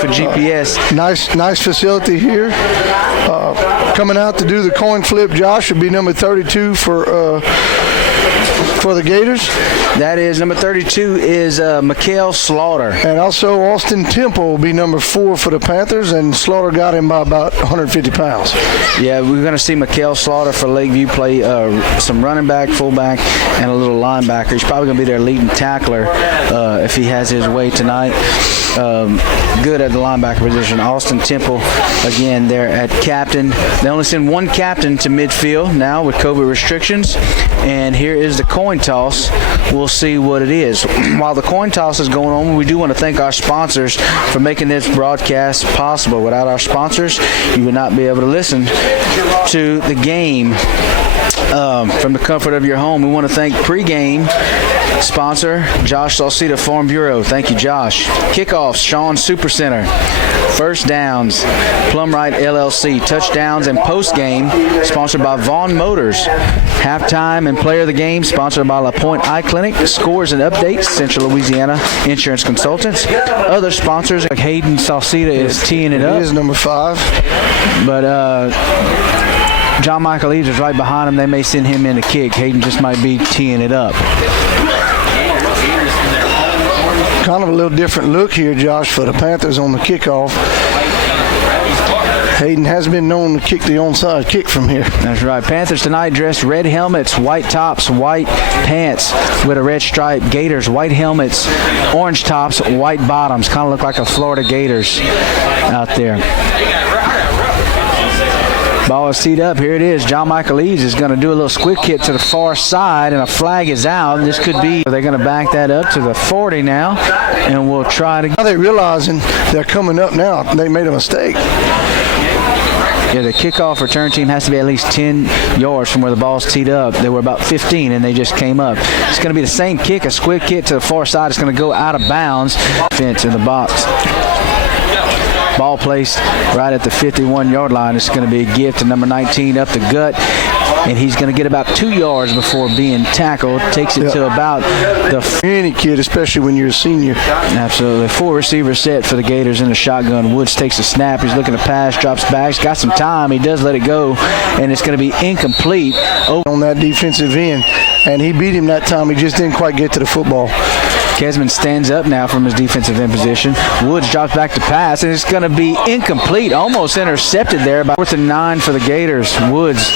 for GPS. Nice facility here. Coming out to do the coin flip, Josh, would be number 32 for the Gators. That is number 32 is Mikhail Slaughter. And also Austin Temple will be number 4 for the Panthers, and Slaughter got him by about 150 pounds. Yeah, we're going to see Mikhail Slaughter for Lakeview play some running back, fullback, and a little linebacker. He's probably going to be their leading tackler if he has his way tonight. Good at the linebacker position. Austin Temple, again, they're at captain. They only send one captain to midfield now with COVID restrictions. And here is the coin toss. We'll see what it is. While the coin toss is going on, we do want to thank our sponsors for making this broadcast possible. Without our sponsors, you would not be able to listen to the game from the comfort of your home. We want to thank pregame sponsor Josh Salcida Farm Bureau. Thank you, Josh. Kickoffs, Sean Supercenter. First downs, Plumright LLC. Touchdowns and postgame, sponsored by Vaughn Motors. Halftime and player of the game, sponsored by La Pointe Eye Clinic. Scores and updates, Central Louisiana Insurance Consultants. Other sponsors, like Hayden Salcida is teeing it up. He is number 5. But John Michael Eves is right behind him. They may send him in to kick. Hayden just might be teeing it up. Kind of a little different look here, Josh, for the Panthers on the kickoff. Hayden has been known to kick the onside kick from here. That's right. Panthers tonight dressed red helmets, white tops, white pants with a red stripe. Gators, white helmets, orange tops, white bottoms. Kind of look like a Florida Gators out there. Ball is teed up. Here it is. John Michael Eves is going to do a little squid kick to the far side, and a flag is out. This could be, they're going to back that up to the 40 now, and we'll try to. Now they're realizing they're coming up now. They made a mistake. Yeah, the kickoff return team has to be at least 10 yards from where the ball's teed up. They were about 15, and they just came up. It's going to be the same kick, a squid kick to the far side. It's going to go out of bounds. Fence in the box. Ball placed right at the 51-yard line. It's going to be a gift to number 19 up the gut, and he's going to get about 2 yards before being tackled. Takes it to about the any kid, especially when you're a senior. Absolutely. 4 receivers set for the Gators in the shotgun. Woods takes a snap. He's looking to pass, drops back. He's got some time. He does let it go, and it's going to be incomplete. On that defensive end, and he beat him that time. He just didn't quite get to the football. Kesman stands up now from his defensive end position. Woods drops back to pass, and it's going to be incomplete. Almost intercepted there. About 4th and 9 for the Gators. Woods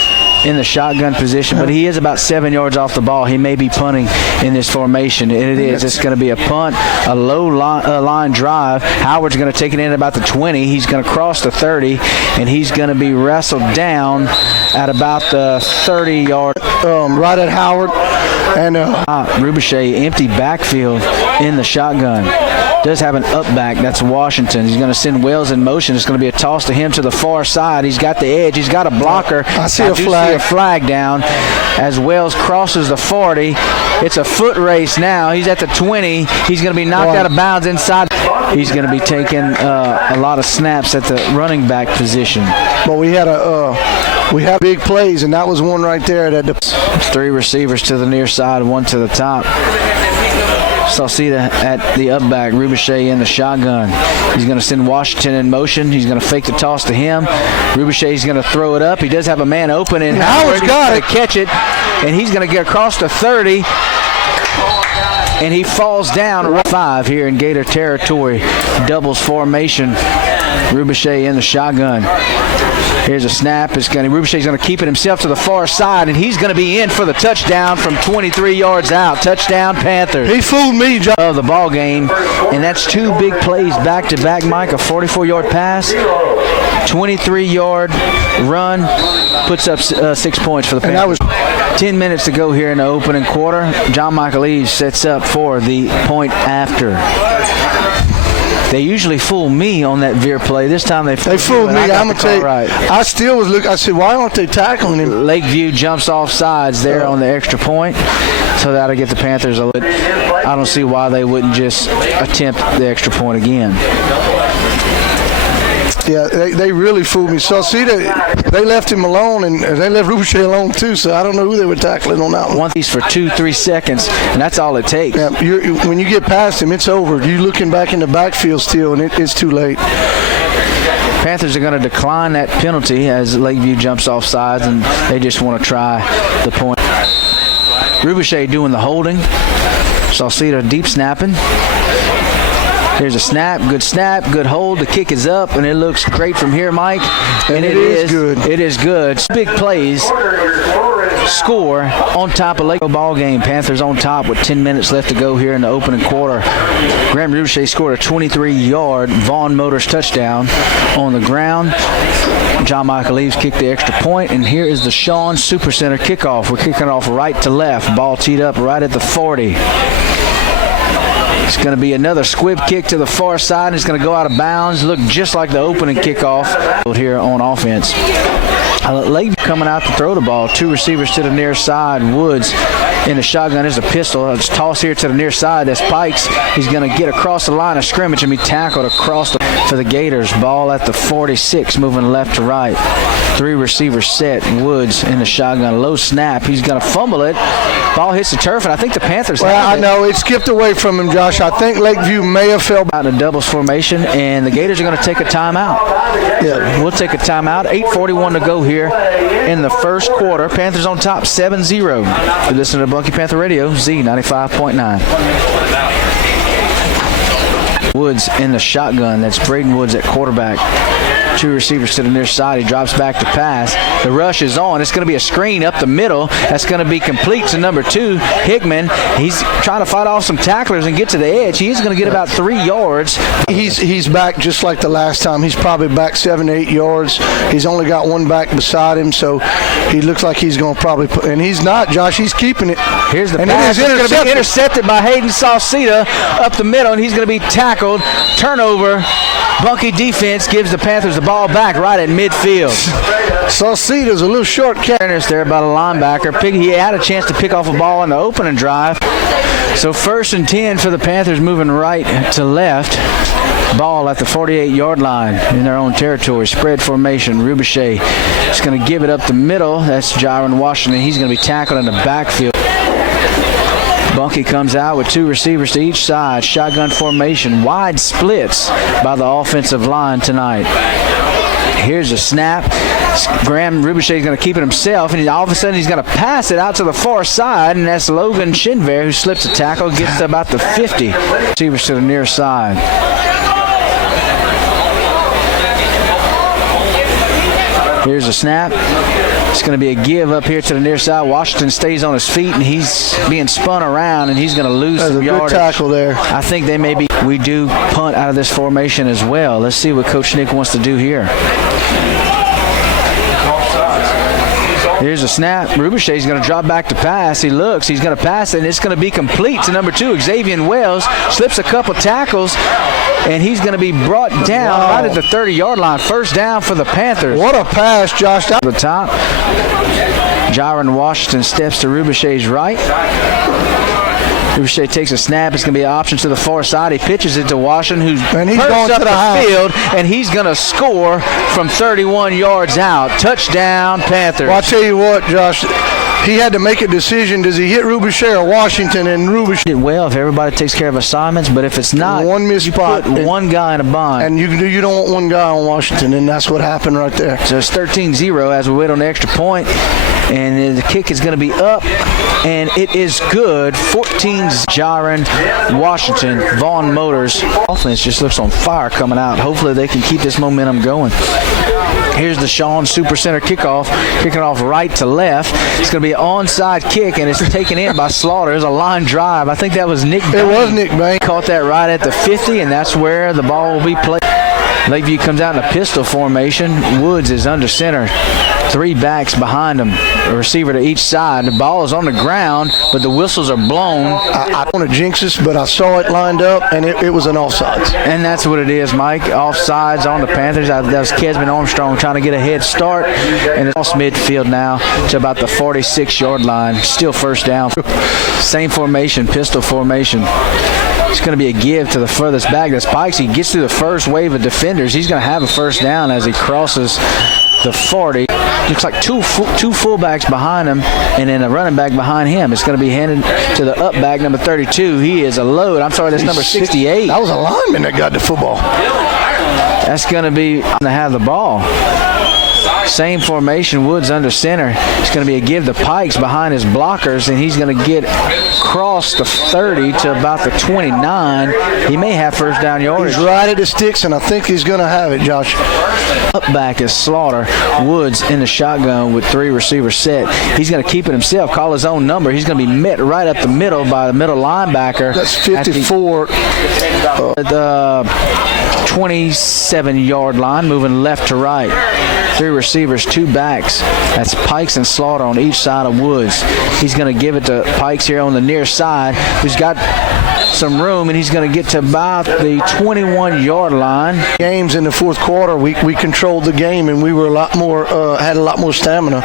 in the shotgun position, but he is about 7 yards off the ball. He may be punting in this formation, and it is. It's going to be a punt, a low line drive. Howard's going to take it in about the 20. He's going to cross the 30, and he's going to be wrestled down at about the 30-yard. Right at Howard. And Rubichet, empty backfield in the shotgun. Does have an up back. That's Washington. He's going to send Wells in motion. It's going to be a toss to him to the far side. He's got the edge. He's got a blocker. I see a flag down as Wells crosses the 40. It's a foot race now. He's at the 20. He's going to be knocked out of bounds inside. He's going to be taking a lot of snaps at the running back position. But we had big plays, and that was one right there. 3 receivers to the near side, 1 to the top. Salcida at the up back, Rubichet in the shotgun. He's going to send Washington in motion. He's going to fake the toss to him. Rubichet's going to throw it up. He does have a man open, and Howard's got it. Catch it, and he's going to get across the 30. And he falls down 5 here in Gator territory. Doubles formation. Rubichet in the shotgun. Here's a snap. Rubichet's going to keep it himself to the far side, and he's going to be in for the touchdown from 23 yards out. Touchdown, Panthers. He fooled me, John. Of the ball game, and that's 2 big plays back to back. Mike, a 44-yard pass, 23-yard run, puts up 6 points for the Panthers. 10 minutes to go here in the opening quarter. John Michael Eves sets up for the point after. They usually fool me on that veer play. This time they fooled me. I'm going to tell you, right. I still was looking. I said, why aren't they tackling him? Lakeview jumps off sides there on the extra point, so that'll get the Panthers a little. I don't see why they wouldn't just attempt the extra point again. Yeah, they really fooled me. So, see, they left him alone, and they left Rubiche alone, too, so I don't know who they were tackling on that one. One piece for 2-3 seconds, and that's all it takes. Yeah, when you get past him, it's over. You're looking back in the backfield still, and it's too late. Panthers are going to decline that penalty as Lakeview jumps off sides, and they just want to try the point. Rubiche doing the holding. Salceda deep snapping. Here's a snap, good hold. The kick is up, and it looks great from here, Mike. And it is good. It is good. Big plays. Score on top of Lakeview ball game. Panthers on top with 10 minutes left to go here in the opening quarter. Graham Rubiche scored a 23-yard Vaughn Motors touchdown on the ground. John Michael Eaves kicked the extra point, and here is the Shawn Supercenter kickoff. We're kicking off right to left. Ball teed up right at the 40. It's going to be another squib kick to the far side, and it's going to go out of bounds. Look just like the opening kickoff here on offense. Lakeview coming out to throw the ball. Two receivers to the near side. Woods in the shotgun. There's a pistol. It's tossed here to the near side. That's Pikes. He's going to get across the line of scrimmage and be tackled across for the Gators. Ball at the 46, moving left to right. Three receivers set. Woods in the shotgun. Low snap. He's going to fumble it. Ball hits the turf, and I think the Panthers have it. I know. It skipped away from him, Josh. I think Lakeview may have fell out in a doubles formation, and the Gators are going to take a timeout. Yeah, we'll take a timeout. 8:41 to go here in the first quarter. Panthers on top 7-0. You listen to Bunkie Panther Radio, Z95.9. Woods in the shotgun. That's Braden Woods at quarterback. Two receivers to the near side. He drops back to pass. The rush is on. It's going to be a screen up the middle. That's going to be complete to number 2, Hickman. He's trying to fight off some tacklers and get to the edge. He's going to get about 3 yards. He's back just like the last time. He's probably back 7 to 8 yards. He's only got one back beside him, so he looks like he's going to probably put, and he's not, Josh. He's keeping it. Here's the pass. It's going to be intercepted by Hayden Salceda up the middle, and he's going to be tackled. Turnover. Bunkie defense gives the Panthers the ball back right at midfield. Salceda's a little short catch there by the linebacker. He had a chance to pick off a ball on the opening drive. So 1st and 10 for the Panthers, moving right to left. Ball at the 48-yard line in their own territory. Spread formation. Rubiche is going to give it up the middle. That's Jaron Washington. He's going to be tackled in the backfield. Bunkie comes out with 2 receivers to each side. Shotgun formation. Wide splits by the offensive line tonight. Here's a snap. Graham Rubiche is going to keep it himself, and all of a sudden he's going to pass it out to the far side, and that's Logan Shinver who slips a tackle, gets to about the 50. Receivers to the near side. Here's a snap. It's going to be a give up here to the near side. Washington stays on his feet, and he's being spun around, and he's going to lose some yardage. Good tackle there. I think we do punt out of this formation as well. Let's see what Coach Nick wants to do here. Here's a snap. Rubiche's going to drop back to pass. He looks. He's going to pass it, and it's going to be complete to number 2, Xavier Wells. Slips a couple tackles, and he's going to be brought down right at the 30-yard line. First down for the Panthers. What a pass, Josh. The top. Jaron Washington steps to Rubiche's right. Rubiche takes a snap. It's going to be an option to the far side. He pitches it to Washington, who's going up to the field, and he's going to score from 31 yards out. Touchdown, Panthers. Well, I'll tell you what, Josh. He had to make a decision. Does he hit Rubiche or Washington? And Rubiche did well if everybody takes care of assignments, but if it's not, one missed spot, put one guy in a bind. And you don't want one guy on Washington, and that's what happened right there. So it's 13-0 as we wait on the extra point, and the kick is going to be up, and it is good. 14 Jaron Washington, Vaughn Motors. Offense just looks on fire coming out. Hopefully they can keep this momentum going. Here's the Shawn Supercenter kickoff, kicking off right to left. It's going to be an onside kick, and it's taken in by Slaughter. There's a line drive. I think that was Nick Bain. It was Nick Bain. Caught that right at the 50, and that's where the ball will be played. Lakeview comes out in a pistol formation. Woods is under center. 3 backs behind him. A receiver to each side. The ball is on the ground, but the whistles are blown. I don't want to jinx this, but I saw it lined up, and it was an offsides. And that's what it is, Mike. Offsides on the Panthers. That was Kesman Armstrong trying to get a head start, and it's off midfield now to about the 46-yard line. Still first down. Same formation, pistol formation. It's going to be a give to the furthest back. That's Pikes. He gets through the first wave of defenders. He's going to have a first down as he crosses the 40. Looks like two fullbacks behind him and then a running back behind him. It's going to be handed to the up back, number 32. He is a load. I'm sorry, that's number 68. That was a lineman that got the football. That's going to be to have the ball. Same formation, Woods under center. It's going to be a give to Pikes behind his blockers, and he's going to get across the 30 to about the 29. He may have first down yardage. He's right at the sticks, and I think he's going to have it, Josh. Up back is Slaughter. Woods in the shotgun with 3 receivers set. He's going to keep it himself, call his own number. He's going to be met right up the middle by the middle linebacker. That's 54. At the 27-yard line, moving left to right. 3 receivers, 2 backs. That's Pikes and Slaughter on each side of Woods. He's going to give it to Pikes here on the near side, who's got some room, and he's going to get to about the 21-yard line. Games in the fourth quarter, we controlled the game, and we were a lot more had a lot more stamina.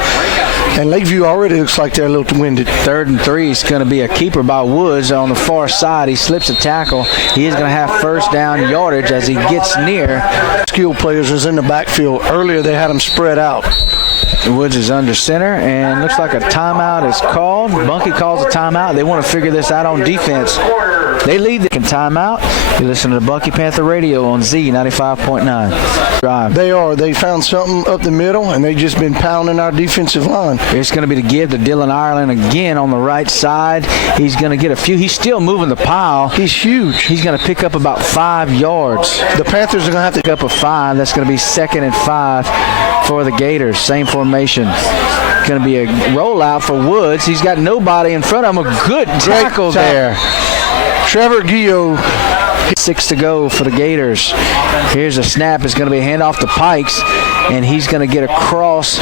And Lakeview already looks like they're a little winded. 3rd and 3 is going to be a keeper by Woods on the far side. He slips a tackle. He is going to have first down yardage as he gets near. Skill players is in the backfield. Earlier they had them spread out. Woods is under center, and looks like a timeout is called. Bunkie calls a timeout. They want to figure this out on defense. They lead the timeout. You listen to the Bunkie Panther Radio on Z95.9. Drive. They are. They found something up the middle, and they've just been pounding our defensive line. It's going to be the give to Dylan Ireland again on the right side. He's going to get a few. He's still moving the pile. He's huge. He's going to pick up about 5 yards. The Panthers are going to have to pick up a 5. That's going to be 2nd and 5 for the Gators. Same formation. Going to be a rollout for Woods. He's got nobody in front of him. A good tackle there. Trevor Gio. 6 to go for the Gators. Here's a snap. It's going to be a handoff to Pikes, and he's going to get across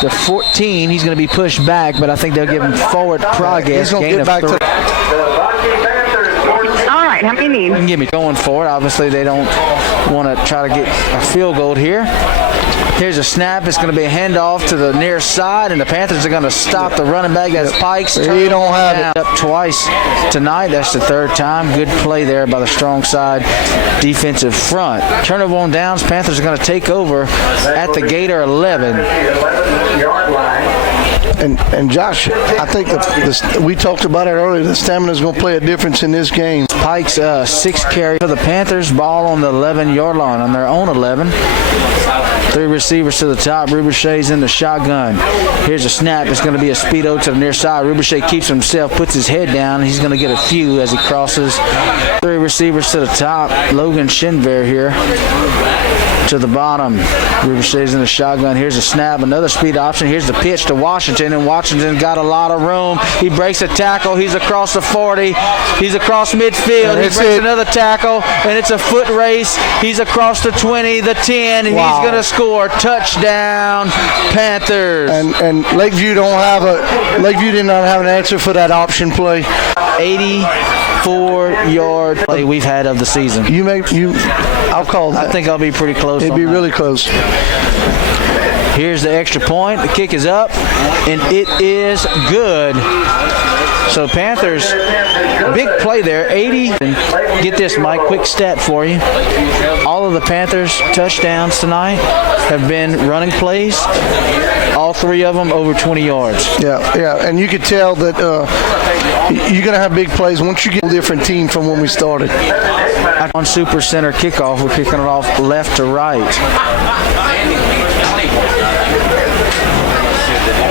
the 14. He's going to be pushed back, but I think they'll give him forward progress. He's going to get back to all right, how many need? You can give me going forward. Obviously, they don't want to try to get a field goal here. Here's a snap. It's going to be a handoff to the near side, and the Panthers are going to stop the running back. That's Pikes. He don't have it. Up twice tonight. That's the 3rd time. Good play there by the strong side defensive front. Turnover on downs. Panthers are going to take over at the Gator 11. And Josh, I think we talked about it earlier. The stamina is going to play a difference in this game. Pikes 6 carry for the Panthers. Ball on the 11-yard line on their own 11. 3 receivers to the top. Rubershay's in the shotgun. Here's a snap. It's going to be a speedo to the near side. Rubershay keeps himself, puts his head down. He's going to get a few as he crosses. 3 receivers to the top. Logan Shinver here to the bottom. Rubershay's in the shotgun. Here's a snap. Another speed option. Here's the pitch to Washington, and Washington got a lot of room. He breaks a tackle. He's across the 40. He's across midfield. He breaks another tackle, and it's a foot race. He's across the 20, the 10, and he's going to score. Touchdown, Panthers. And Lakeview did not have an answer for that option play. 84-yard play we've had of the season. I'll call that. I think I'll be pretty close. It'd be really close. Here's the extra point. The kick is up, and it is good. So Panthers, big play there, 80. Get this, Mike, quick stat for you. All of the Panthers' touchdowns tonight have been running plays. All 3 of them over 20 yards. Yeah, and you could tell that you're going to have big plays once you get a different team from when we started. On Super Center kickoff, we're kicking it off left to right.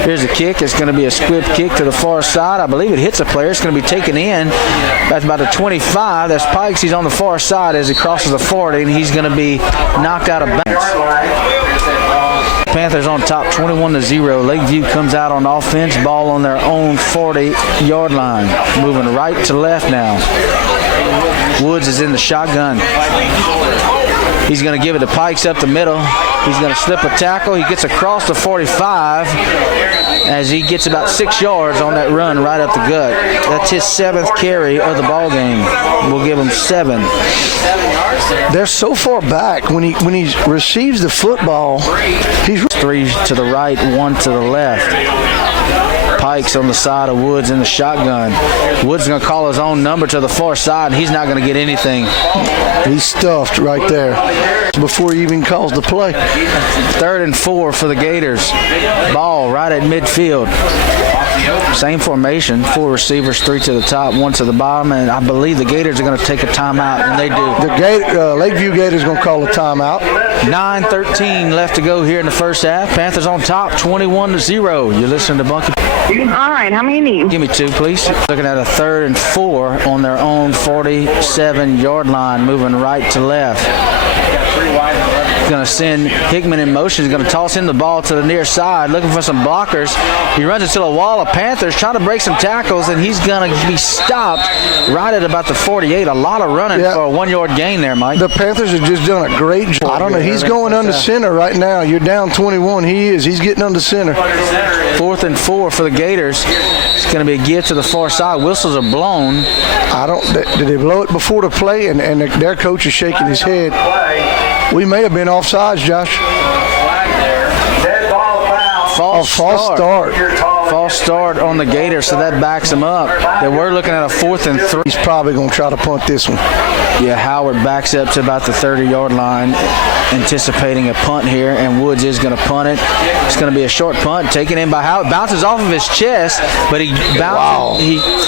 Here's a kick. It's going to be a squib kick to the far side. I believe it hits a player. It's going to be taken in. That's about a 25. That's Pikes. He's on the far side as he crosses the 40, and he's going to be knocked out of bounds. Panthers on top 21-0. Lakeview comes out on offense. Ball on their own 40-yard line. Moving right to left now. Woods is in the shotgun. He's going to give it to Pikes up the middle. He's going to slip a tackle. He gets across the 45 as he gets about 6 yards on that run right up the gut. That's his 7th carry of the ball game. We'll give him 7. They're so far back. When he receives the football, he's 3 to the right, 1 to the left. Pikes on the side of Woods in the shotgun. Woods is going to call his own number to the far side, and he's not going to get anything. He's stuffed right there before he even calls the play. 3rd and 4 for the Gators. Ball right at midfield. Same formation, 4 receivers, 3 to the top, 1 to the bottom, and I believe the Gators are going to take a timeout, and they do. The Lakeview Gators going to call a timeout. 9:13 left to go here in the first half. Panthers on top, 21-0. You're listening to Bunkie. All right, how many need? Give me 2, please. Looking at a 3rd and 4 on their own 47-yard line, moving right to left. Going to send Hickman in motion. He's going to toss him the ball to the near side, looking for some blockers. He runs into a wall of Panthers, trying to break some tackles, and he's going to be stopped right at about the 48. A lot of running for a 1-yard gain there, Mike. The Panthers have just done a great job. I don't know. He's going under center right now. You're down 21. He is. He's getting under center. 4th and 4 for the Gators. It's going to be a give to the far side. Whistles are blown. Did they blow it before the play? And their coach is shaking his head. We may have been offsides, Josh. False start. False start on the Gators, so that backs them up. They were looking at a 4th and 3. He's probably going to try to punt this one. Yeah, Howard backs up to about the 30-yard line, anticipating a punt here, and Woods is going to punt it. It's going to be a short punt, taken in by Howard. Bounces off of his chest, but he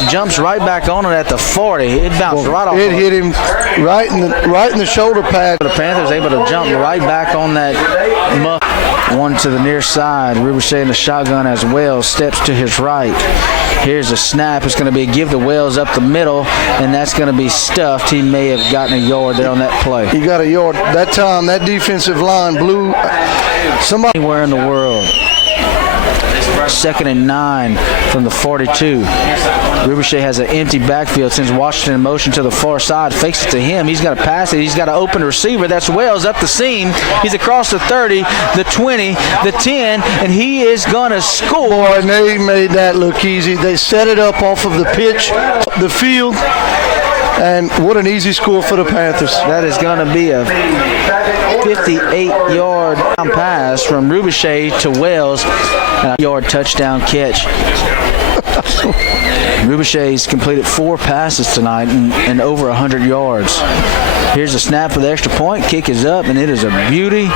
jumps right back on it at the 40. It bounced right off. It hit him right in the shoulder pad. The Panthers able to jump right back on that muff. 1 to the near side. Ricochet in the shotgun as Wells steps to his right. Here's a snap. It's going to be a give to Wells up the middle, and that's going to be stuffed. He may have gotten a yard there on that play. He got a yard. That time, that defensive line blew somebody. Anywhere in the world. 2nd and 9 from the 42. Ricochet has an empty backfield, sends Washington in motion to the far side, fakes it to him. He's got to pass it. He's got to open receiver. That's Wells up the seam. He's across the 30, the 20, the 10, and he is going to score. Boy, and they made that look easy. They set it up off of the pitch, the field, and what an easy score for the Panthers. That is going to be a 58-yard pass from Ricochet to Wells, and a yard touchdown catch. Ricochet's completed 4 passes tonight and over 100 yards. Here's a snap for the extra point. Kick is up, and it is a beauty.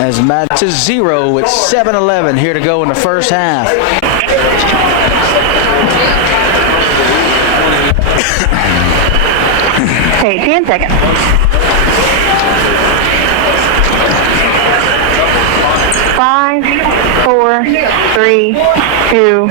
As Matt to 0 with 7:11 here to go in the first half. Okay, 10 seconds. 5, 4, 3, 2,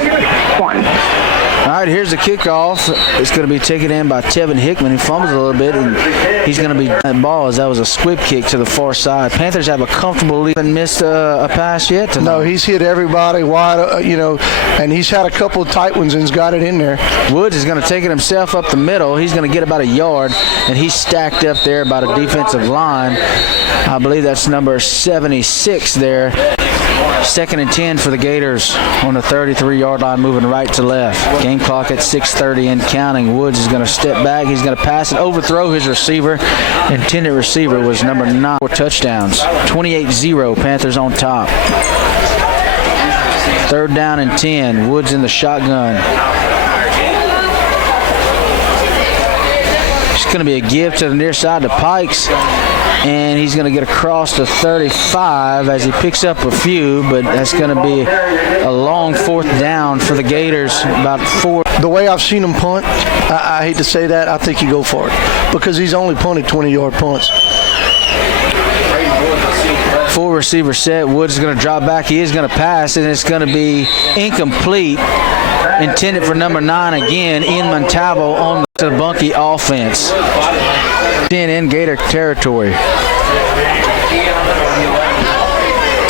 1. All right, here's the kickoff. It's going to be taken in by Tevin Hickman. He fumbles a little bit, and he's going to be that ball as that was a squib kick to the far side. Panthers have a comfortable lead and missed a pass yet tonight. No, he's hit everybody wide, and he's had a couple of tight ones and he's got it in there. Woods is going to take it himself up the middle. He's going to get about a yard, and he's stacked up there by the defensive line. I believe that's number 76 there. 2nd and 10 for the Gators on the 33-yard line, moving right to left. Game clock at 6:30 and counting. Woods is going to step back. He's going to pass it, overthrow his receiver. Intended receiver was number 9. 4 touchdowns. 28-0. Panthers on top. 3rd down and 10. Woods in the shotgun. It's going to be a give to the near side to Pikes. And he's going to get across the 35 as he picks up a few, but that's going to be a long 4th down for the Gators, about 4. The way I've seen him punt, I hate to say that, I think you go for it because he's only punted 20-yard punts. 4 receiver set. Woods is going to drop back. He is going to pass, and it's going to be incomplete. Intended for number 9 again, Ian Montalvo on the Bunkie offense. 10 in Gator territory.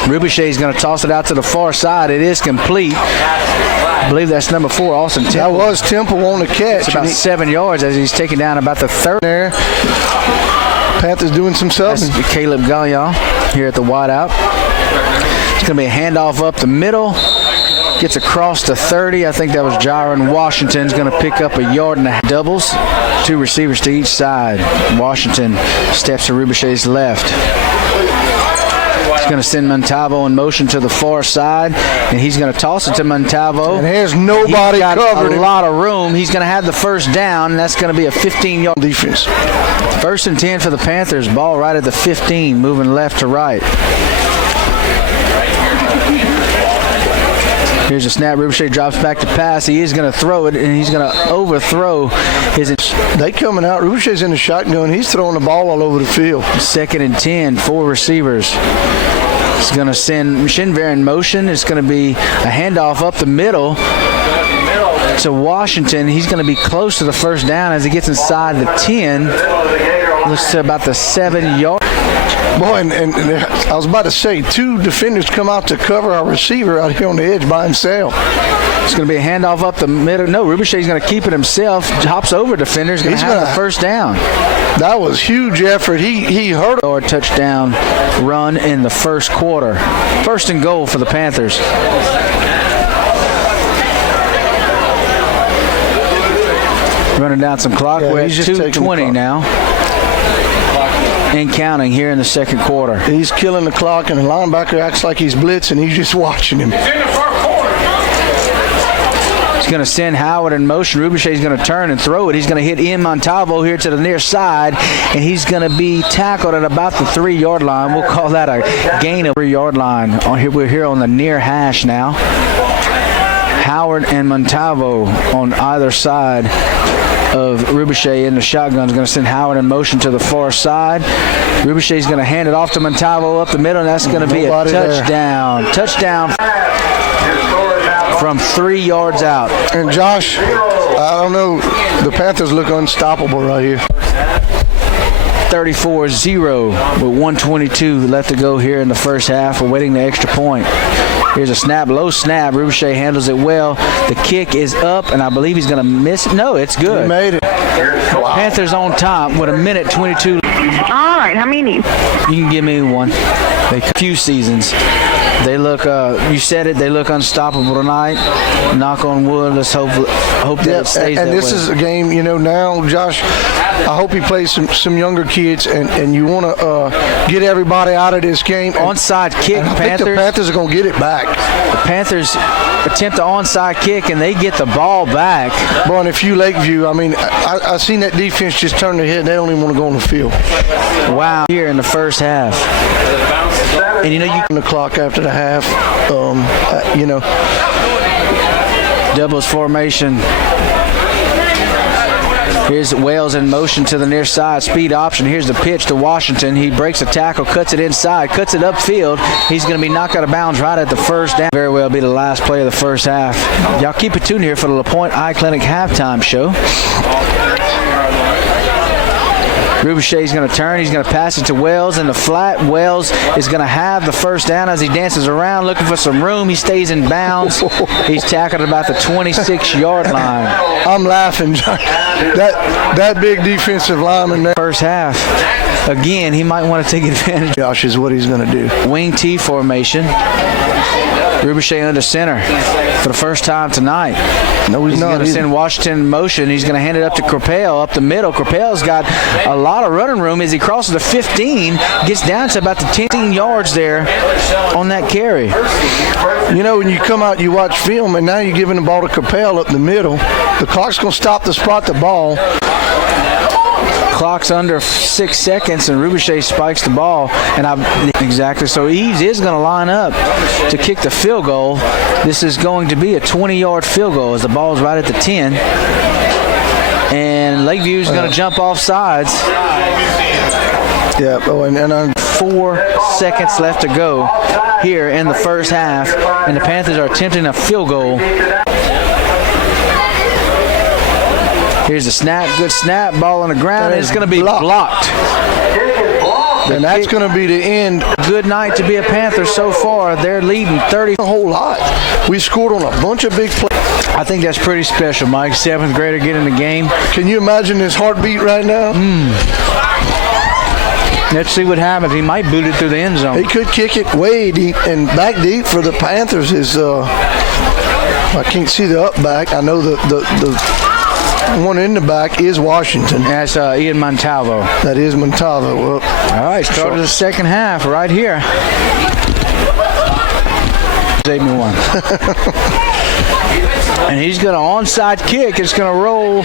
Ricochet is going to toss it out to the far side. It is complete. I believe that's number 4, Austin Temple. That was Temple on the catch. It's about 7 yards as he's taken down about the 3rd there. Panthers doing some subbing. That's Caleb Gallion here at the wideout. It's going to be a handoff up the middle. Gets across to 30. I think that was Jaron Washington's going to pick up a yard and a half. Doubles. 2 receivers to each side. Washington steps to Ricochet's left. It's going to send Montalvo in motion to the far side, and he's going to toss it to Montalvo. And there's nobody covered. A lot of room. He's going to have the first down, and that's going to be a 15-yard defense. 1st and 10 for the Panthers. Ball right at the 15, moving left to right. Here's a snap. Ricochet drops back to pass. He is going to throw it, and he's going to overthrow his. They coming out. Ricochet's in the shotgun. He's throwing the ball all over the field. 2nd and 10, 4 receivers. He's going to send Shinver in motion. It's going to be a handoff up the middle to Washington. He's going to be close to the first down as he gets inside the 10. Looks to about the 7-yard. Boy, and I was about to say, 2 defenders come out to cover our receiver out here on the edge by himself. It's going to be a handoff up the middle. No, Ricochet's going to keep it himself. Hops over defenders. Going to have the first down. That was huge effort. He hurt. Or touchdown run in the first quarter. 1st and goal for the Panthers. Running down some clock. We're at 2:20 now. And counting here in the 2nd quarter. He's killing the clock, and the linebacker acts like he's blitzing. He's just watching him. He's going to send Howard in motion. Ricochet's going to turn and throw it. He's going to hit Ian Montalvo here to the near side, and he's going to be tackled at about the 3-yard line. We'll call that a gain of 3-yard line. We're here on the near hash now. Howard and Montalvo on either side of Ricochet in the shotgun is going to send Howard in motion to the far side. Ricochet is going to hand it off to Montalvo up the middle, and that's going to be a touchdown. Touchdown from 3 yards out. And Josh, I don't know, the Panthers look unstoppable right here. 34-0 with 1:22 left to go here in the first half. We're waiting the extra point. Here's a snap, low snap. Ricochet handles it well. The kick is up, and I believe he's going to miss it. No, it's good. He made it. Wow. Panthers on top with 1:22. All right, how many need? You can give me one. A few seasons. They look, you said it, they look unstoppable tonight. Knock on wood. Let's hope that it stays that way. And this is a game, now, Josh, I hope he plays some younger kids, and you want to get everybody out of this game. Onside kick, I think the Panthers are going to get it back. The Panthers attempt the onside kick, and they get the ball back. Boy, and if you Lakeview, I seen that defense just turn their head. They don't even want to go on the field. Wow. Here in the first half. And you on the clock after the half, doubles formation. Here's Wales in motion to the near side. Speed option. Here's the pitch to Washington. He breaks a tackle, cuts it inside, cuts it upfield. He's going to be knocked out of bounds right at the first down. Very well be the last play of the first half. Y'all keep it tuned here for the LaPointe Eye Clinic halftime show. Ricochet's going to turn. He's going to pass it to Wells in the flat. Wells is going to have the first down as he dances around looking for some room. He stays in bounds. He's tackled at about the 26-yard line. I'm laughing. That big defensive lineman there. First half. Again, he might want to take advantage. Josh is what he's going to do. Wing T formation. Ricochet under center for the first time tonight. No, he's not. Going to send Washington in motion. He's going to hand it up to Crapel up the middle. Crapel's got a lot of running room as he crosses the 15, gets down to about the 10 yards there on that carry. When you come out, you watch film, and now you're giving the ball to Crapel up the middle. The clock's going to stop to spot the ball. Clock's under 6 seconds, and Ricochet spikes the ball. Exactly. So Eves is going to line up to kick the field goal. This is going to be a 20-yard field goal as the ball's right at the 10. And Lakeview is going to jump off sides. Yeah, and 4 seconds left to go here in the first half, and the Panthers are attempting a field goal. Here's a snap, good snap, ball on the ground, and it's going to be blocked. And that's going to be the end. Good night to be a Panther so far. They're leading 30. A whole lot. We scored on a bunch of big plays. I think that's pretty special, Mike. 7th grader getting the game. Can you imagine his heartbeat right now? Let's see what happens. He might boot it through the end zone. He could kick it way deep, and back deep for the Panthers is I can't see the up back. I know the one in the back is Washington. That's Ian Montalvo. That is Montalvo. Well, all right, start of the second half right here. 8-1. And he's got an onside kick. It's going to roll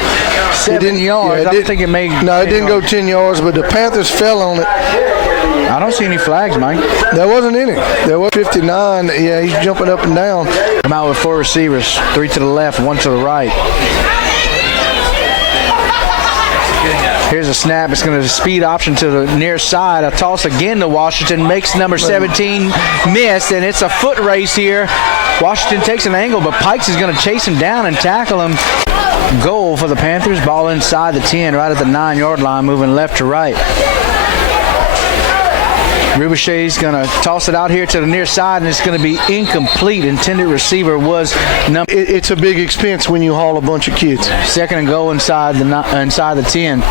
7 yards. I think it may. No, it didn't go 10 yards, but the Panthers fell on it. I don't see any flags, Mike. There wasn't any. There was 59. Yeah, he's jumping up and down. I'm out with 4 receivers, 3 to the left, 1 to the right. Here's a snap. It's going to speed option to the near side. A toss again to Washington. Makes number 17 miss, and it's a foot race here. Washington takes an angle, but Pikes is going to chase him down and tackle him. Goal for the Panthers. Ball inside the 10, right at the 9-yard line, moving left to right. Rubichet's going to toss it out here to the near side, and it's going to be incomplete. Intended receiver was number. It's a big expense when you haul a bunch of kids. Second and goal inside the 10.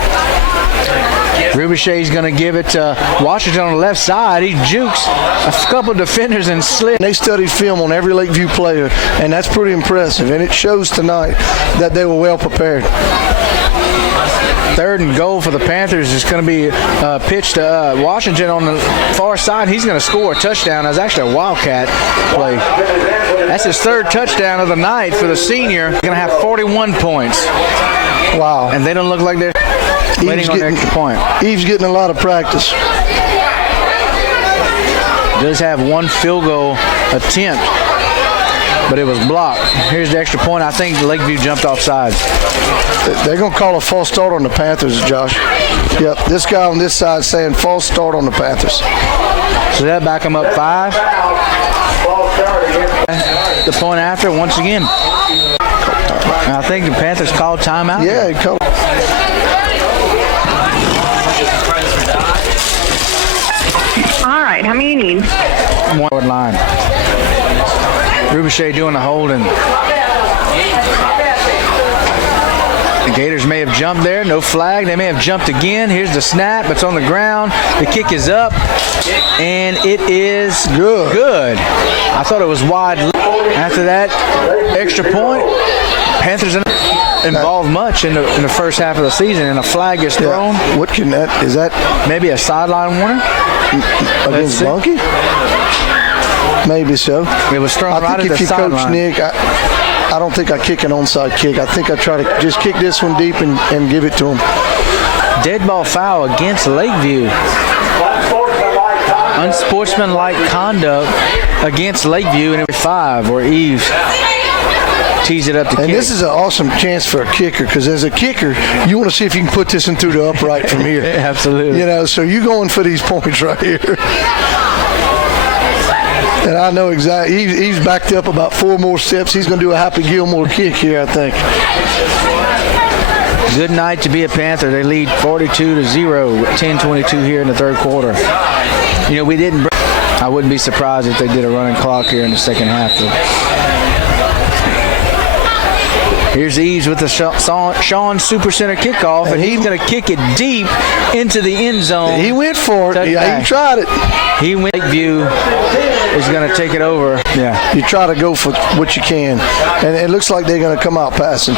Rubichet's going to give it to Washington on the left side. He jukes a couple defenders and slips. They studied film on every Lakeview player, and that's pretty impressive. And it shows tonight that they were well prepared. Third and goal for the Panthers is going to be pitched to Washington on the far side. He's going to score a touchdown. That's actually a Wildcat play. That's his 3rd touchdown of the night for the senior. He's going to have 41 points. Wow. And they don't look like they're waiting on the extra point. Eve's getting a lot of practice. Does have 1 field goal attempt, but it was blocked. Here's the extra point. I think Lakeview jumped off sides. They're going to call a false start on the Panthers, Josh. Yep, this guy on this side saying false start on the Panthers. So that back them up 5. The point after, once again. I think the Panthers called timeout. Yeah, he called. All right, how many you need? 1 line. Rubichet doing the holding. The Gators may have jumped there. No flag. They may have jumped again. Here's the snap. It's on the ground. The kick is up. And it is good. I thought it was wide. After that extra point, Panthers are not involved much in the first half of the season, and a flag is thrown. Yeah. What can that? Is that maybe a sideline warning against Bunkie? Maybe so. It was thrown right at the sideline. I think if you coach Nick, I don't think I kick an onside kick. I think I try to just kick this one deep and give it to him. Dead ball foul against Lakeview. Unsportsmanlike conduct against Lakeview in 5, where Eve tees it up to kick. And this is an awesome chance for a kicker, because as a kicker, you want to see if you can put this in through the upright from here. Absolutely. You know, so you're going for these points right here. And I know exactly, he's backed up about 4 more steps. He's going to do a Happy Gilmore kick here, I think. Good night to be a Panther. They lead 42-0, 10:22 here in the 3rd quarter. You know, we didn't. I wouldn't be surprised if they did a running clock here in the second half. Here's Eves with the Sean Supercenter kickoff, and he's going to kick it deep into the end zone. He went for it. Yeah, he tried it. He went. Lakeview is going to take it over. Yeah. You try to go for what you can, and it looks like they're going to come out passing.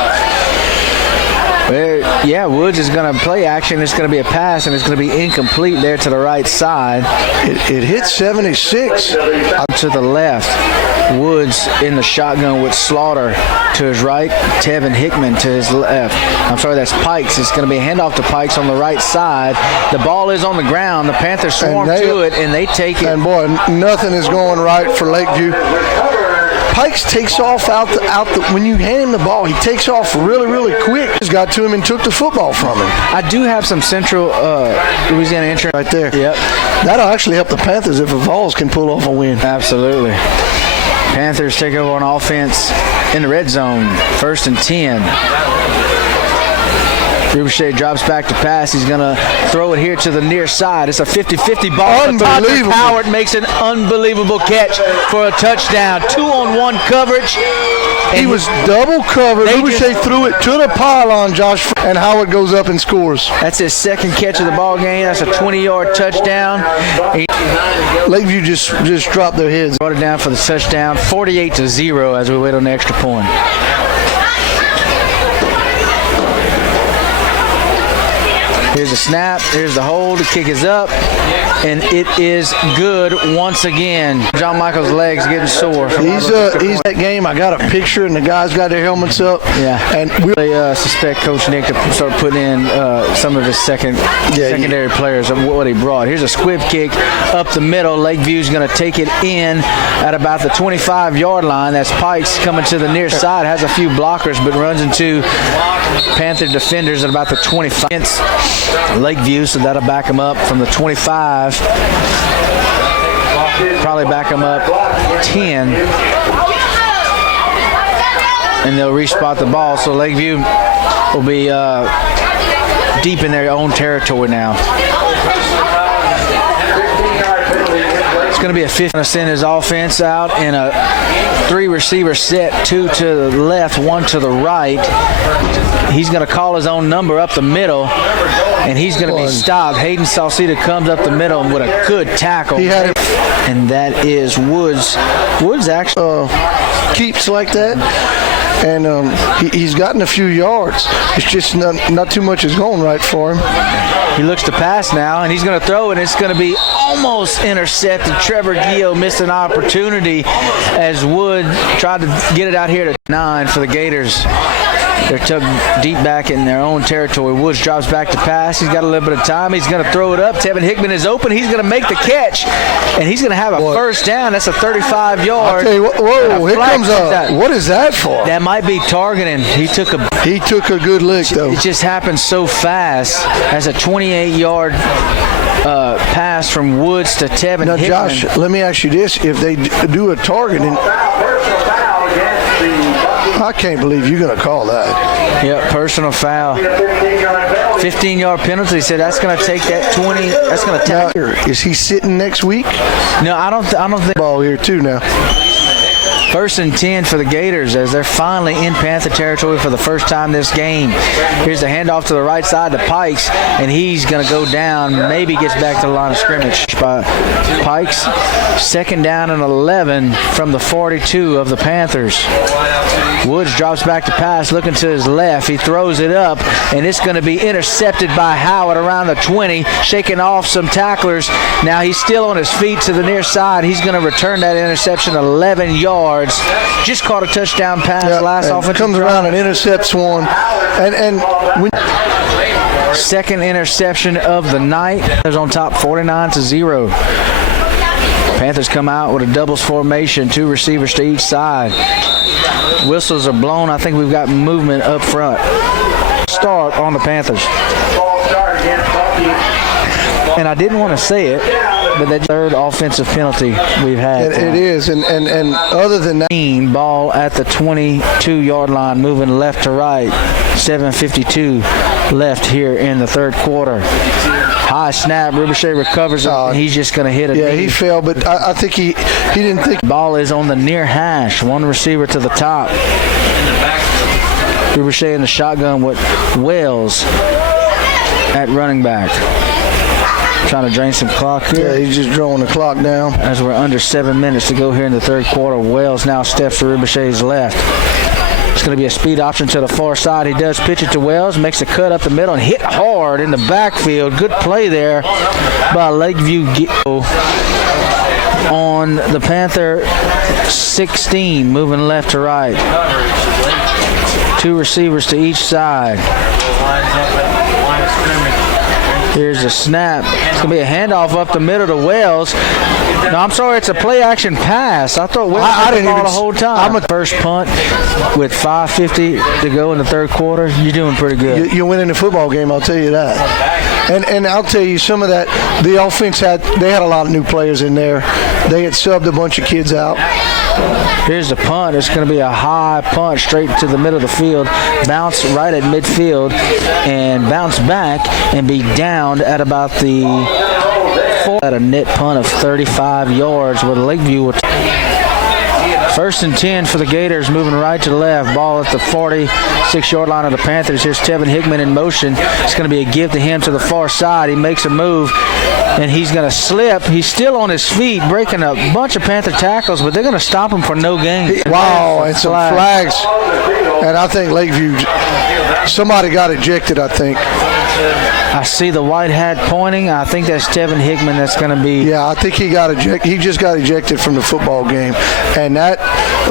Yeah, Woods is going to play action. It's going to be a pass, and it's going to be incomplete there to the right side. It hit 76. Out to the left. Woods in the shotgun with Slaughter to his right. Tevin Hickman to his left. I'm sorry, that's Pikes. It's going to be a handoff to Pikes on the right side. The ball is on the ground. The Panthers swarm to it, and they take it. And, boy, nothing is going right for Lakeview. Pikes takes off when you hand him the ball, he takes off really, really quick. Just got to him and took the football from him. I do have some Central Louisiana insurance right there. Yep. That'll actually help the Panthers if the Vols can pull off a win. Absolutely. Panthers take over on offense in the red zone. 1st and 10. Ricochet drops back to pass. He's going to throw it here to the near side. It's a 50-50 ball. Unbelievable. Howard makes an unbelievable catch for a touchdown. 2-on-1 coverage. And he was double covered. Ricochet threw it to the pylon, Josh, and Howard goes up and scores. That's his 2nd catch of the ball game. That's a 20-yard touchdown. Lakeview just dropped their heads. Brought it down for the touchdown. 48-0 as we wait on the extra point. Here's a snap. Here's the hold. The kick is up. And it is good once again. John Michael's legs getting sore. He's that game. I got a picture, and the guys got their helmets up. Yeah. And they suspect Coach Nick to start putting in some of his secondary players of what he brought. Here's a squib kick up the middle. Lakeview's going to take it in at about the 25-yard line. That's Pikes coming to the near side. Has a few blockers, but runs into Panther defenders at about the 25. Lakeview, so that'll back him up from the 25. Probably back him up 10. And they'll respot the ball. So Lakeview will be deep in their own territory now. It's going to be a 50. Going to send his offense out in a 3-receiver set, 2 to the left, 1 to the right. He's going to call his own number up the middle, and he's going to be stopped. Hayden Salcida comes up the middle with a good tackle. He had it. And that is Woods. Woods actually keeps like that. And he's gotten a few yards. It's just not too much is going right for him. He looks to pass now, and he's going to throw, and it's going to be almost intercepted. Trevor Gio missed an opportunity as Wood tried to get it out here to 9 for the Gators. They're tucked deep back in their own territory. Woods drops back to pass. He's got a little bit of time. He's going to throw it up. Tevin Hickman is open. He's going to make the catch, and he's going to have a first down. That's a 35-yard. I'll tell you what, whoa, here comes a, what is that for? That might be targeting. He took a good lick, though. It just happened so fast. That's a 28-yard pass from Woods to Tevin Now, Hickman. Josh, let me ask you this. If they do a targeting, I can't believe you're going to call that. Yep, personal foul. 15-yard penalty. He said that's going to take that 20. That's going to take. Is he sitting next week? No, I don't think. Ball here too now. 1st and 10 for the Gators as they're finally in Panther territory for the first time this game. Here's the handoff to the right side to Pikes, and he's going to go down. Maybe gets back to the line of scrimmage by Pikes. 2nd down and 11 from the 42 of the Panthers. Woods drops back to pass, looking to his left. He throws it up, and it's going to be intercepted by Howard around the 20, shaking off some tacklers. Now he's still on his feet to the near side. He's going to return that interception 11 yards. Just caught a touchdown pass last offensive comes drive. around and intercepts one. And when 2nd interception of the night. There's on top 49-0. Panthers come out with a doubles formation, 2 receivers to each side. Whistles are blown. I think we've got movement up front. Start on the Panthers. And I didn't want to say it, but that 3rd offensive penalty we've had. It is, and other than that, ball at the 22-yard line, moving left to right. 7:52 left here in the 3rd quarter. High snap, Ricochet recovers it, and he's just going to hit it. Yeah, he fell, but I think he didn't think. Ball is on the near hash. 1 receiver to the top. Ricochet in the shotgun with Wells at running back. Trying to drain some clock here. Yeah, he's just drawing the clock down. As we're under 7 minutes to go here in the 3rd quarter, Wells now steps to Ricochet's left. It's going to be a speed option to the far side. He does pitch it to Wells, makes a cut up the middle, and hit hard in the backfield. Good play there by Lakeview on the Panther 16, moving left to right. 2 receivers to each side. Here's a snap. It's going to be a handoff up the middle to Wells. No, I'm sorry, it's a play-action pass. I thought Wells had the ball the whole time. First punt with 5:50 to go in the 3rd quarter. You're doing pretty good. You're winning the football game, I'll tell you that. And I'll tell you some of that. The offense had a lot of new players in there. They had subbed a bunch of kids out. Here's the punt. It's going to be a high punt straight to the middle of the field. Bounce right at midfield and bounce back and be downed at about the 4. At a net punt of 35 yards with Lakeview. 1st and 10 for the Gators, moving right to left. Ball at the 46-yard line of the Panthers. Here's Tevin Hickman in motion. It's going to be a give to him to the far side. He makes a move, and he's going to slip. He's still on his feet, breaking a bunch of Panther tackles, but they're going to stop him for no gain. Wow, and some flags. And I think Lakeview, somebody got ejected, I think. I see the white hat pointing. I think that's Tevin Hickman that's going to be. Yeah, I think he just got ejected from the football game, and that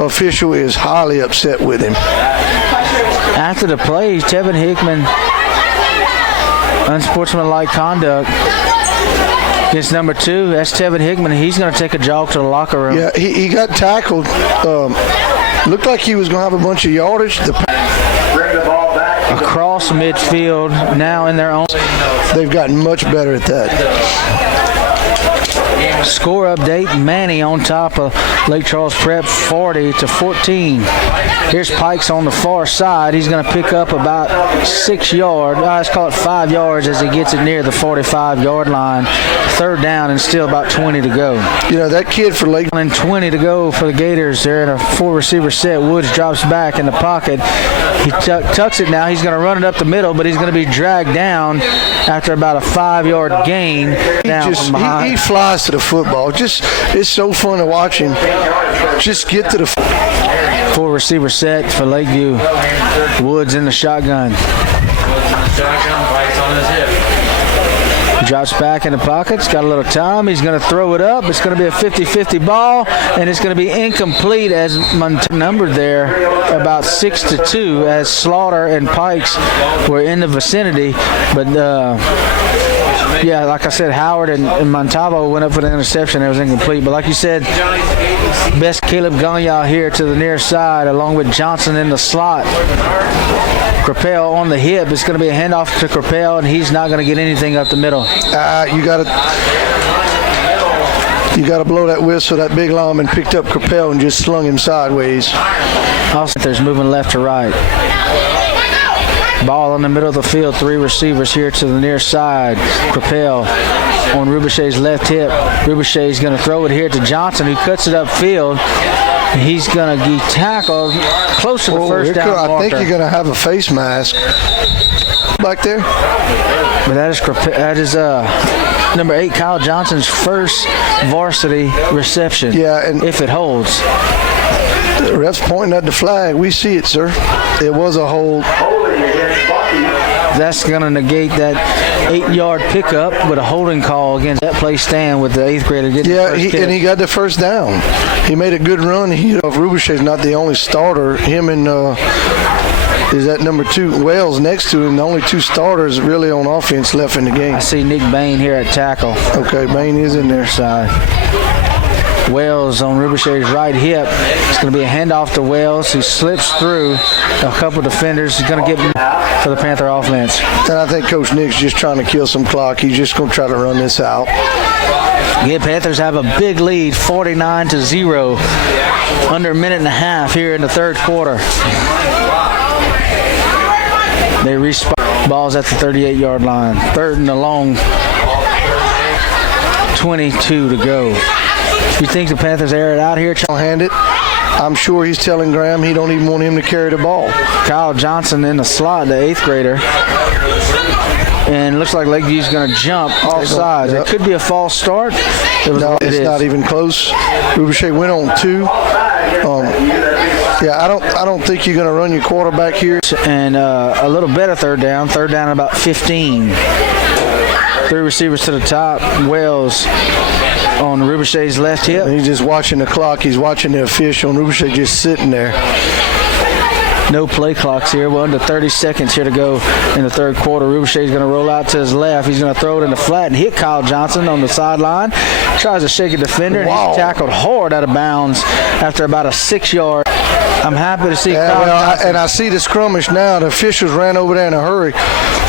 official is highly upset with him. After the play, Tevin Hickman, unsportsmanlike conduct against number 2. That's Tevin Hickman. He's going to take a jog to the locker room. Yeah, he got tackled. Looked like he was going to have a bunch of yardage. Across midfield, now in their own. They've gotten much better at that. Score update, Manny on top of Lake Charles Prep 40-14. Here's Pikes on the far side. He's going to pick up about 6 yards. Let's call it 5 yards as he gets it near the 45-yard line. Third down and still about 20 to go. You know, that kid for Lake. And 20 to go for the Gators. They're in a 4-receiver set. Woods drops back in the pocket. He tucks it now. He's going to run it up the middle, but he's going to be dragged down after about a 5-yard gain. He flies to the football. It's so fun to watch him. Just get to the 4-receiver set for Lakeview. Woods in the shotgun. Drops back in the pocket. He's got a little time. He's going to throw it up. It's going to be a 50-50 ball, and it's going to be incomplete as numbered there about 6-2 as Slaughter and Pikes were in the vicinity. But, yeah, like I said, Howard and Montalvo went up for the interception. It was incomplete. But like you said, best Caleb Gagnon here to the near side along with Johnson in the slot. Crapel on the hip. It's going to be a handoff to Crapel, and he's not going to get anything up the middle. You got to blow that whistle. That big lineman picked up Crapel and just slung him sideways. Also, there's moving left to right. Ball in the middle of the field. 3 receivers here to the near side. Crapel on Rubichet's left hip. Rubichet's going to throw it here to Johnson, who cuts it upfield. He's going to get tackled close to the first down marker. I think you're going to have a face mask back there. But that is number 8, Kyle Johnson's first varsity reception. Yeah, and if it holds. The ref's pointing at the flag. We see it, sir. It was a hold. That's going to negate that 8-yard pickup with a holding call against that play stand with the 8th grader getting the first and he got the first down. He made a good run. Rubichet's not the only starter. Him and is that number 2 Wells next to him. The only 2 starters really on offense left in the game. I see Nick Bain here at tackle. Okay, Bain is in their side. Wells on Rubichet's right hip. It's going to be a handoff to Wells. He slips through a couple defenders. He's going to get for the Panther offense. And I think Coach Nick's just trying to kill some clock. He's just going to try to run this out. The Panthers have a big lead, 49-0, under a minute and a half here in the third quarter. They respot balls at the 38-yard line. Third and a long 22 to go. You think the Panthers air it out here? Hand it. I'm sure he's telling Graham he don't even want him to carry the ball. Kyle Johnson in the slot, the 8th grader. And it looks like Lakeview's going to jump off sides. Yep. It could be a false start. It's not even close. Rubichet went on 2. I don't think you're going to run your quarterback here. And a little better third down at about 15. 3 receivers to the top. Wells on Rubichet's left hip. And he's just watching the clock. He's watching the official, and Rubichet just sitting there. No play clocks here. We're under 30 seconds here to go in the third quarter. Rubichet's going to roll out to his left. He's going to throw it in the flat and hit Kyle Johnson on the sideline. Tries to shake a defender, and he's tackled hard out of bounds after about a 6-yard. I'm happy to see Kyle Johnson. And I see the skirmish now. The officials ran over there in a hurry.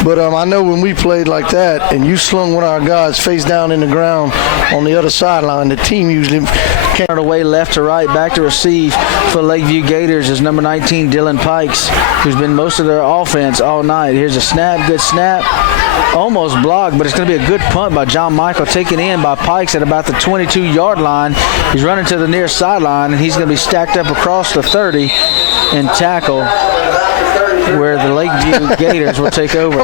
But I know when we played like that and you slung one of our guys face down in the ground on the other sideline, the team usually can't. Away left to right, back to receive for Lakeview Gators is number 19, Dylan Pikes, who's been most of their offense all night. Here's a snap, good snap. Almost blocked, but it's going to be a good punt by John Michael, taken in by Pikes at about the 22-yard line. He's running to the near sideline, and he's going to be stacked up across the 30 and tackle where the Lakeview Gators will take over.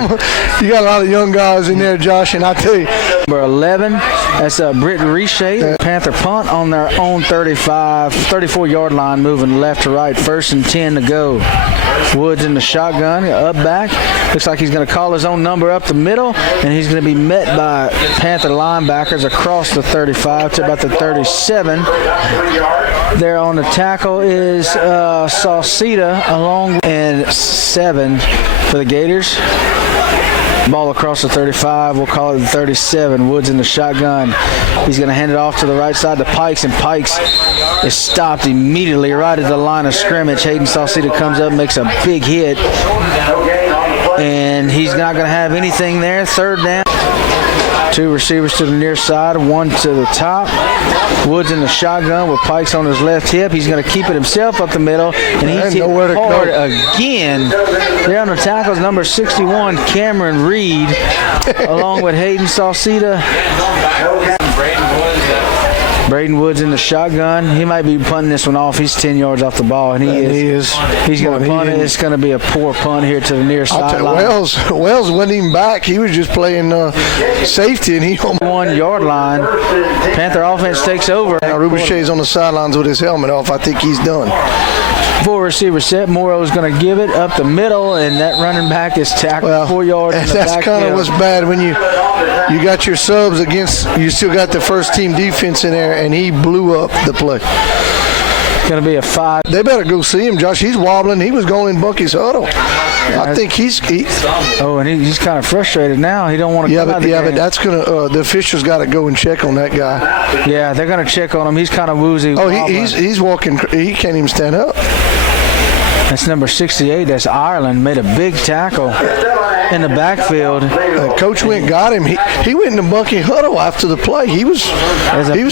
You got a lot of young guys in there, Josh, and I tell you. Number 11, That's Britt Riche. Panther punt on their own 34-yard line, moving left to right. 1st and 10 to go. Woods in the shotgun, up back. Looks like he's going to call his own number up the middle, and he's going to be met by Panther linebackers across the 35 to about the 37. There on the tackle is Sauceda along and 7 for the Gators. Ball across the 35. We'll call it the 37. Woods in the shotgun. He's going to hand it off to the right side to Pikes, and Pikes is stopped immediately right at the line of scrimmage. Hayden Sauceda comes up, makes a big hit, and he's not going to have anything there. 3rd down. 2 receivers to the near side, 1 to the top. Woods in the shotgun with Pikes on his left hip. He's going to keep it himself up the middle, and he's hit hard again. There on the tackles, number 61, Cameron Reed, along with Hayden Sauceda. Braden Woods in the shotgun. He might be punting this one off. He's 10 yards off the ball, and he is. He's going to punt it. It's going to be a poor punt here to the near sideline. Wells wasn't even back. He was just playing safety, and he 1-yard line. Panther offense takes over. Now Rubuche's on the sidelines with his helmet off. I think he's done. 4 receiver set. Morrow's going to give it up the middle, and that running back is tackled 4 yards. And that's kind of what's bad when you got your subs against. You still got the first team defense in there, and he blew up the play. Going to be a 5. They better go see him, Josh. He's wobbling. He was going in Bunkie's huddle. I think he's he's kind of frustrated now. He don't want to come out of the game. But that's going to the officials got to go and check on that guy. Yeah, they're going to check on him. He's kind of woozy. Oh, he's walking. He can't even stand up. That's number 68. That's Ireland. Made a big tackle in the backfield. Coach got him. He went in the Bunkie huddle after the play. He was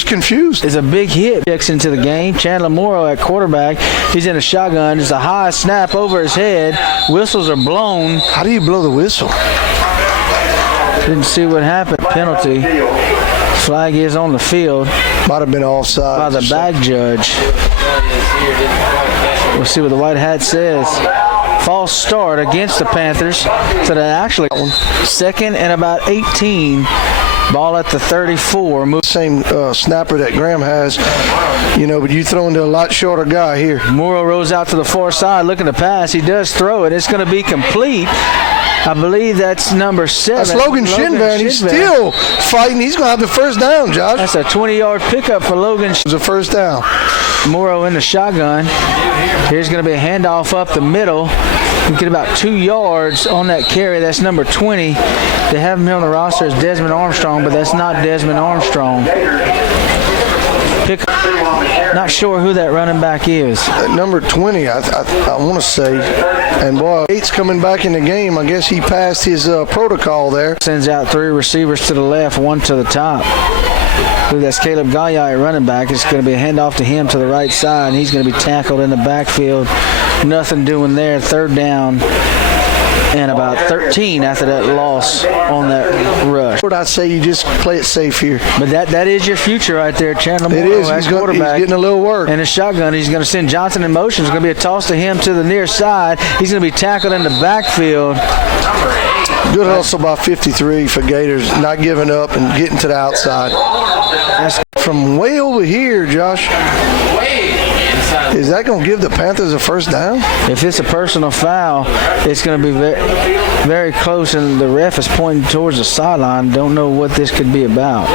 confused. It's a big hit. Checks into the game. Chandler Morrow at quarterback. He's in a shotgun. It's a high snap over his head. Whistles are blown. How do you blow the whistle? Didn't see what happened. Penalty. Flag is on the field. Might have been offside. By the back judge. We'll see what the white hat says. False start against the Panthers. So that actually 2nd and about 18. Ball at the 34. Same snapper that Graham has, but you throw into a lot shorter guy here. Morrow rolls out to the far side looking to pass. He does throw it. It's going to be complete. I believe that's number 7. That's Logan Shinver, and he's still fighting. He's going to have the first down, Josh. That's a 20-yard pickup for Logan. It was a first down. Morrow in the shotgun. Here's going to be a handoff up the middle. You get about 2 yards on that carry. That's number 20. They have him on the roster as Desmond Armstrong, but that's not Desmond Armstrong. Not sure who that running back is. Number 20, I want to say. And boy, 8's coming back in the game. I guess he passed his protocol there. Sends out 3 receivers to the left, 1 to the top. That's Caleb Gaillard running back. It's going to be a handoff to him to the right side, and he's going to be tackled in the backfield. Nothing doing there. 3rd down and about 13 after that loss on that rush. I'd say you just play it safe here. But that is your future right there, Chandler Morrow. It is. He's getting a little work. And a shotgun. He's going to send Johnson in motion. It's going to be a toss to him to the near side. He's going to be tackled in the backfield. Good hustle by 53 for Gators, not giving up and getting to the outside. That's from way over here, Josh. Is that going to give the Panthers a first down? If it's a personal foul, it's going to be very, very close, and the ref is pointing towards the sideline. Don't know what this could be about.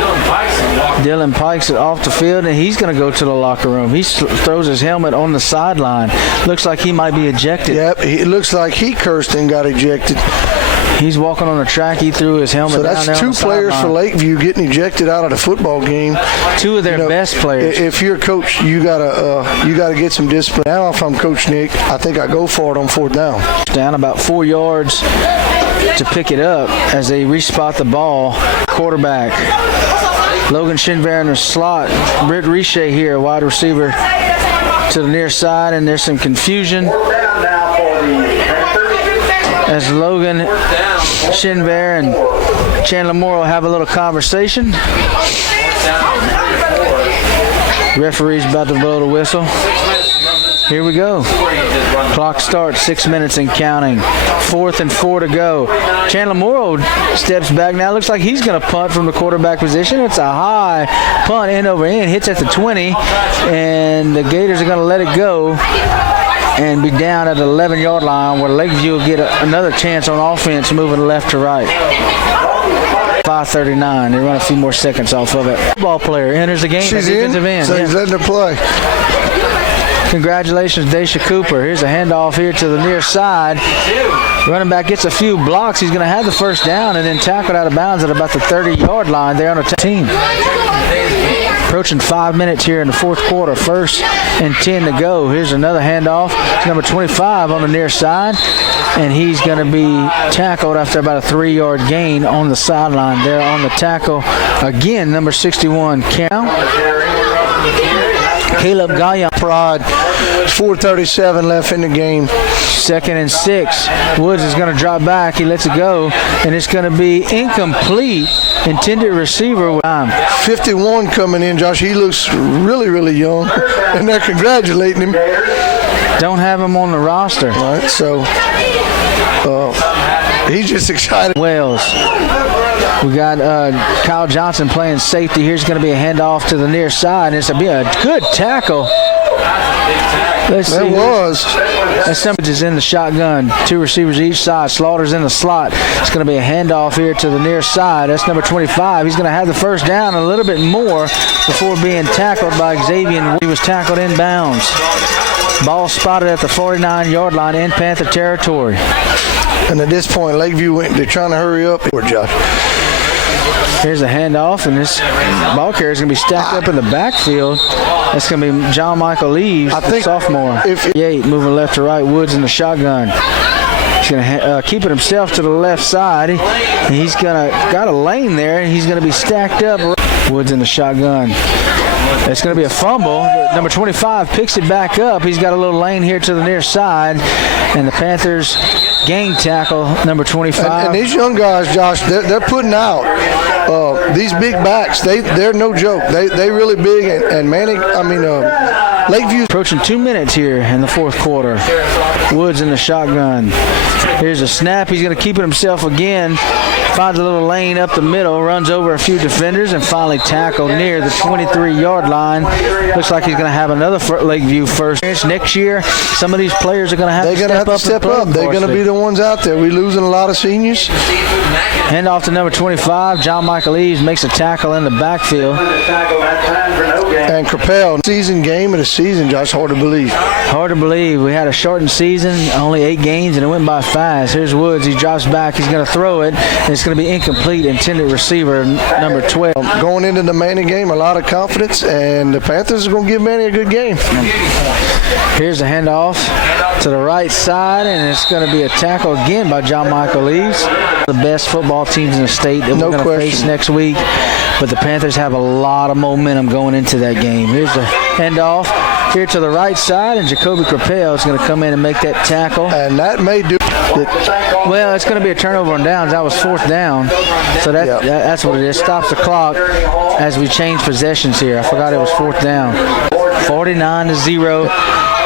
Dylan Pikes is off the field, and he's going to go to the locker room. He throws his helmet on the sideline. Looks like he might be ejected. Yep, it looks like he cursed and got ejected. He's walking on the track. He threw his helmet down there. So that's 2 players for Lakeview getting ejected out of the football game. 2 of their best players. If you're a coach, you gotta get some discipline. Now, if I'm Coach Nick, I think I go for it on 4th down. Down about 4 yards to pick it up as they respot the ball. Quarterback Logan Shinver in the slot. Britt Riche here, wide receiver to the near side, and there's some confusion as Logan Shinver and Chandler Morrow have a little conversation. Referee's about to blow the whistle. Here we go. Clock starts, 6 minutes and counting. 4th and 4 to go. Chandler Morrow steps back now. Looks like he's going to punt from the quarterback position. It's a high punt, end over end, hits at the 20, and the Gators are going to let it go and be down at the 11-yard line, where Lakeview will get another chance on offense moving left to right. 5:39. They run a few more seconds off of it. Football player enters the game. She's in, so he's letting her play. Congratulations, Daisha Cooper. Here's a handoff here to the near side. Running back gets a few blocks. He's going to have the first down and then tackled out of bounds at about the 30-yard line there on the team. Approaching 5 minutes here in the fourth quarter. 1st and 10 to go. Here's another handoff. It's number 25 on the near side. And he's going to be tackled after about a 3-yard gain on the sideline there on the tackle. Again, number 61, Caleb Gallion. Pride. 4:37 left in the game. 2nd and 6. Woods is going to drop back. He lets it go, and it's going to be incomplete. Intended receiver. 51 coming in, Josh. He looks really, really young, and they're congratulating him. Don't have him on the roster. All right, so he's just excited. Wells. We got Kyle Johnson playing safety. Here's going to be a handoff to the near side, and it's going to be a good tackle. Let's see. That somebody is in the shotgun. 2 receivers each side. Slaughter's in the slot. It's going to be a handoff here to the near side. That's number 25. He's going to have the first down a little bit more before being tackled by Xavier. He was tackled inbounds. Ball spotted at the 49-yard line in Panther territory. And at this point, Lakeview they're trying to hurry up. Josh. Here's a handoff, and this ball carrier is going to be stacked up in the backfield. That's going to be John Michael Leaves, the sophomore. 8 moving left to right. Woods in the shotgun. He's going to keep it himself to the left side. And he's got a lane there, and he's going to be stacked up. Woods in the shotgun. It's going to be a fumble. Number 25 picks it back up. He's got a little lane here to the near side, and the Panthers gang tackle number 25. And these young guys, Josh, they're putting out these big backs. They're no joke. They really big, and Manning. Lakeview approaching 2 minutes here in the fourth quarter. Woods in the shotgun. Here's a snap. He's going to keep it himself again. Finds a little lane up the middle, runs over a few defenders, and finally tackled near the 23-yard line. Looks like he's going to have another Lakeview first. Next year, some of these players are going to have to step up. They're going to be the ones out there. We're losing a lot of seniors. Hand off to number 25. John Michael Eves makes a tackle in the backfield. And Capel, season game of the season, Josh, hard to believe. Hard to believe. We had a shortened season, only 8 games, and it went by fast. Here's Woods. He drops back. He's going to throw it, and it's going to be incomplete. Intended receiver, number 12. Going into the Manning game, a lot of confidence, and the Panthers are going to give Manning a good game. Here's a handoff to the right side, and it's going to be a tackle again by John Michael Leaves. The best football teams in the state that we're going to face next week. But the Panthers have a lot of momentum going into that game. Here's the handoff here to the right side, and Jacoby Crapel is going to come in and make that tackle. And that may do it. Well, it's going to be a turnover on downs. That was 4th down. So that's what it is. Stops the clock as we change possessions here. I forgot it was 4th down. 49-0.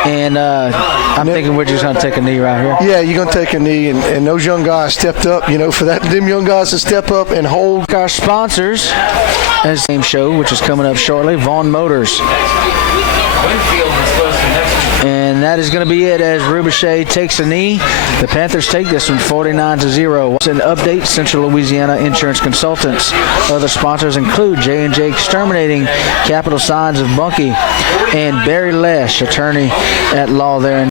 And I'm thinking we're just going to take a knee right here. Yeah, you're going to take a knee, and those young guys stepped up, for them young guys to step up and hold. Our sponsors, as the same show, which is coming up shortly, Vaughn Motors. And that is going to be it as Rubichet takes a knee. The Panthers take this one 49-0. An update, Central Louisiana Insurance Consultants. Other sponsors include J&J Exterminating, Capital Signs of Bunkie, and Barry Lesh, attorney at law there in